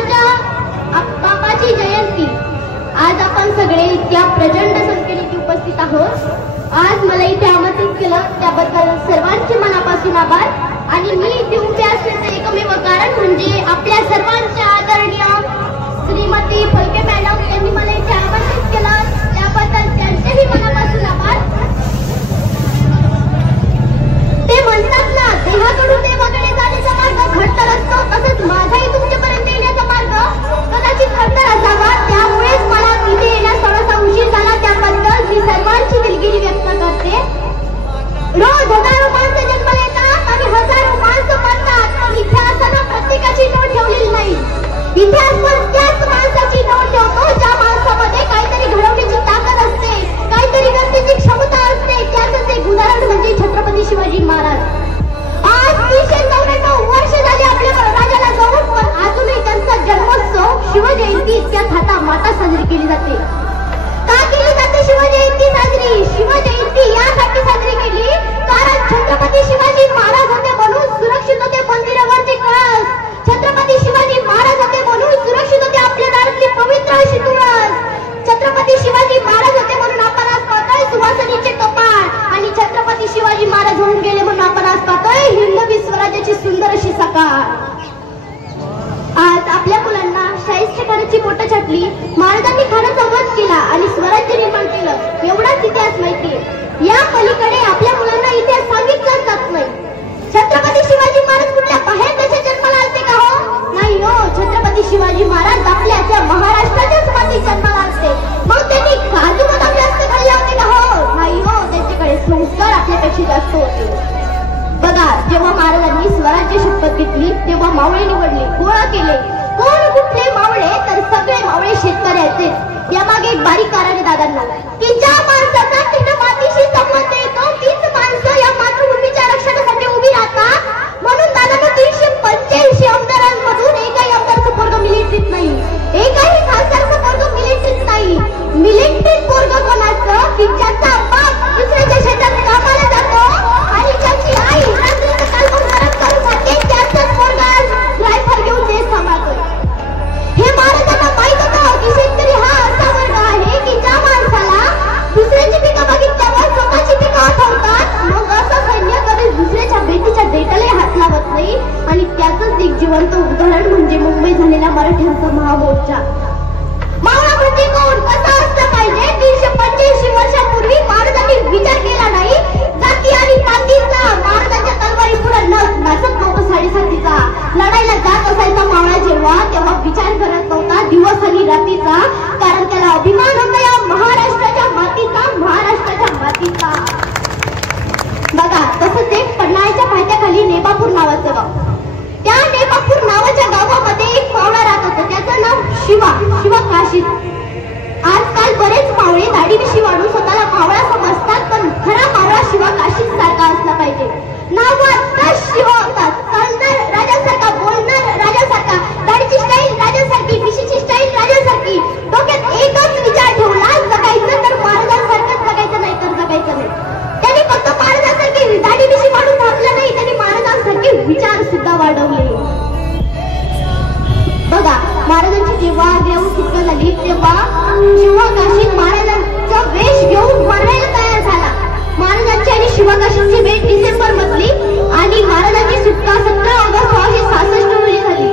महाराजांच्या बापाची जयंती आज आपण सगळे इतक्या प्रचंड संख्येने उपस्थित आहोत। आज मला इथे आमंत्रित केलं त्याबद्दल सर्वांचे मनापासून आभार। आणि मी इथे उभे असण्याचे एकमेव कारण म्हणजे आपल्या सर्वांच्या आदरणीय श्रीमती फलके मॅडम यांनी मला इथे आमंत्रित केलं त्याबद्दल त्यांचेही मनापासून आभार। ते म्हणतात ना, देहाकडून देवाकडे जाण्याचा मार्ग खडतर असतो, तसंच माझाही तुमच्यापर्यंत येण्याचा मार्ग कदाचित खडतर असावा। त्यामुळेच मला इथे येण्यास थोडासा उशीर झाला, त्याबद्दल मी सर्वांची दिलगिरी व्यक्त करते। रोज हजारो माणसं जन्माला येतात आणि हजारो माणसं मरतात, पण इतिहासानं प्रत्येकाची नोंद ठेवलेली नाही। इतिहास पण त्याच माणसाची नोंद ठेवतो ज्या माणसामध्ये काहीतरी घडवण्याची ताकद असते, काहीतरी करण्याची क्षमता असते। त्याचंच एक उदाहरण म्हणजे छत्रपती शिवाजी महाराज। आज 394 वर्ष झाली आपल्या राजाला जाऊन, पण अजूनही त्यांचा जन्मोत्सव शिवजयंती इतक्या थाटामाटात साजरी केली जाते। का केली जाते शिवजयंती साजरी? शिवजयंती यासाठी साजरी केली कारण छत्रपती शिवाजी महाराज होते म्हणून सुरक्षित होते मंदिरावरचे कळस, छत्रपती शिवाजी महाराज होते म्हणून सुरक्षित होते आपल्या दारातली पवित्र अशी तुळस, छत्रपती शिवाजी महाराज होते म्हणून आपण आज पाहतोय सुवासिनीचे कपाळ, आणि छत्रपती शिवाजी महाराज होऊन गेले म्हणून आपण आज पाहतोय हिंदवी स्वराज्याची सुंदर अशी सकाळ। आज आपल्या मुलांना शाहिस्तेखानाची बोटं छाटली, महाराजांनी खानाचा वध केला आणि स्वराज्य निर्माण केलं, एवढाच इतिहास माहितीये। या पलीकडे आपल्या मुलांना इतिहास सांगितलाच जात नाही। छत्रपती शिवाजी महाराज कुठल्या बाहेर देशात जन्माला आलते का हो? नाही हो, छत्रपती शिवाजी महाराज आपल्या महाराष्ट्राच्याच मातीत जन्माला आलते। मग त्यांनी काजू बदाम जास्त खाल्ले होते का हो? नाही हो, त्यांच्याकडे संस्कार आपल्यापेक्षा जास्त होते। बघा, जेव्हा महाराजांनी स्वराज्य शपथ घेतली तेव्हा मावळे निवडले, गोळा केले। कोण कुठले मावळे? तर सगळे मावळे शेतकऱ्याचे। यामागे एक बारीक कारण आहे दादांना, की ज्या माणसाचा तिने मातीशी संबंध येतो तीच माणसं या मातृभूमीच्या रक्षणासाठी उभी राहतात। म्हणून दादांना 385 आमदारांमधून एकही आमदारचं पोरग मिलिटरीत नाही, एकही खासदारचं पोरग मिलिटरीत नाही। मिलिटरीत पोरग कोणाचं? की ज्याचा बाप दुसऱ्याच्या शेतात कामाला जातो आणि ज्याची आई रात्रीचं कालवण गरम करून खाते, त्याचंच पोरग रायफल घेऊन देश सांभाळतोय। हे महाराजांना माहित होतं की शेतकरी हा असा वर्ग आहे की ज्या माणसाला दुसऱ्याची पिकं बघितल्यावर स्वतःची पिकं आठवतात, मग असं सैन्य कधी दुसऱ्याच्या भेटीच्या डेटालाही हात लावत नाही। आणि त्याचंच एक जिवंत उदाहरण म्हणजे मुंबई झालेला मराठ्यांचा महामोर्चा। मावळा म्हणजे कोण? कसा असला पाहिजे? 385 वर्षांपूर्वी महाराजांनी विचार केला नाही जाती आणि पातीचा। महाराजांच्या तलवारी पुढे नाचत नव्हतं साडेसातीचा। लढाईला जात असायचा मावळा जेव्हा, तेव्हा विचार करत नव्हता दिवस आणि रात्रीचा, कारण त्याला अभिमान होता या महाराष्ट्राच्या मातीचा, महाराष्ट्राच्या मातीचा। बघा, तसंच एक पन्हाळ्याच्या पायथ्याखाली नेबापूर नावाचं गाव, त्या नेबापूर नावाच्या गावामध्ये एक मावळा राहत होता, त्याचं नाव शिवा काशीद। आजकाल बरेच मावळे दाढी मिशी वाढून स्वतःला मावळा समजतात, पण खरा मावळा शिवा काशीद सारखा असला पाहिजे। नावात शिवा होता, चालणार राजासारखा, बोलणार राजासारखा, दाढीची स्टाईल राजासारखी, मिशीची स्टाईल राजासारखी। डोक्यात एकच विचार ठेवला, जगायचं तर महाराजांसारखंच जगायचं, नाही तर जगायचं नाही। त्यांनी फक्त महाराजांसारखी दाढी मिशी वाढून थांबलं नाही, त्यांनी महाराजांसारखे विचार सुद्धा वाढवले। बघा, महाराजांची जेव्हा देव सुटका झाली तेव्हा शिवा काशीद महाराजांचा वेश घेऊन मरायला तयार झाला। महाराजांची आणि शिवा काशीदची भेट डिसेंबर मधली आणि महाराजांची सुटका 17 ऑगस्ट 1666 रोजी झाली।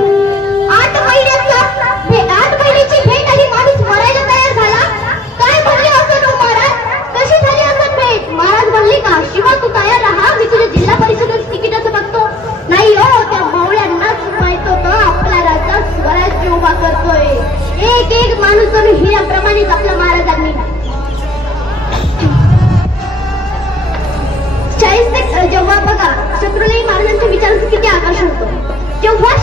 8 महिन्याची भेट आणि माणूस मरायला तयार झाला। काय म्हणले असं नो महाराज? कशी झाली असं भेट? महाराज म्हणले का, शिवा तू तयार राहा, मी तुझ्या जिल्हा परिषदेचं तिकिटाचं बघतो। नाही हो, त्या मावळ्यांनाच माहित होतं आपला राजा स्वराज्य उभा करतोय। एक एक माणूस हिऱ्याप्रमाणेच आपल्या महाराजांनी जेव्हा बघा, शत्रूलाही महाराजांच्या विचारांचं किती आकर्षण होतं, जेव्हा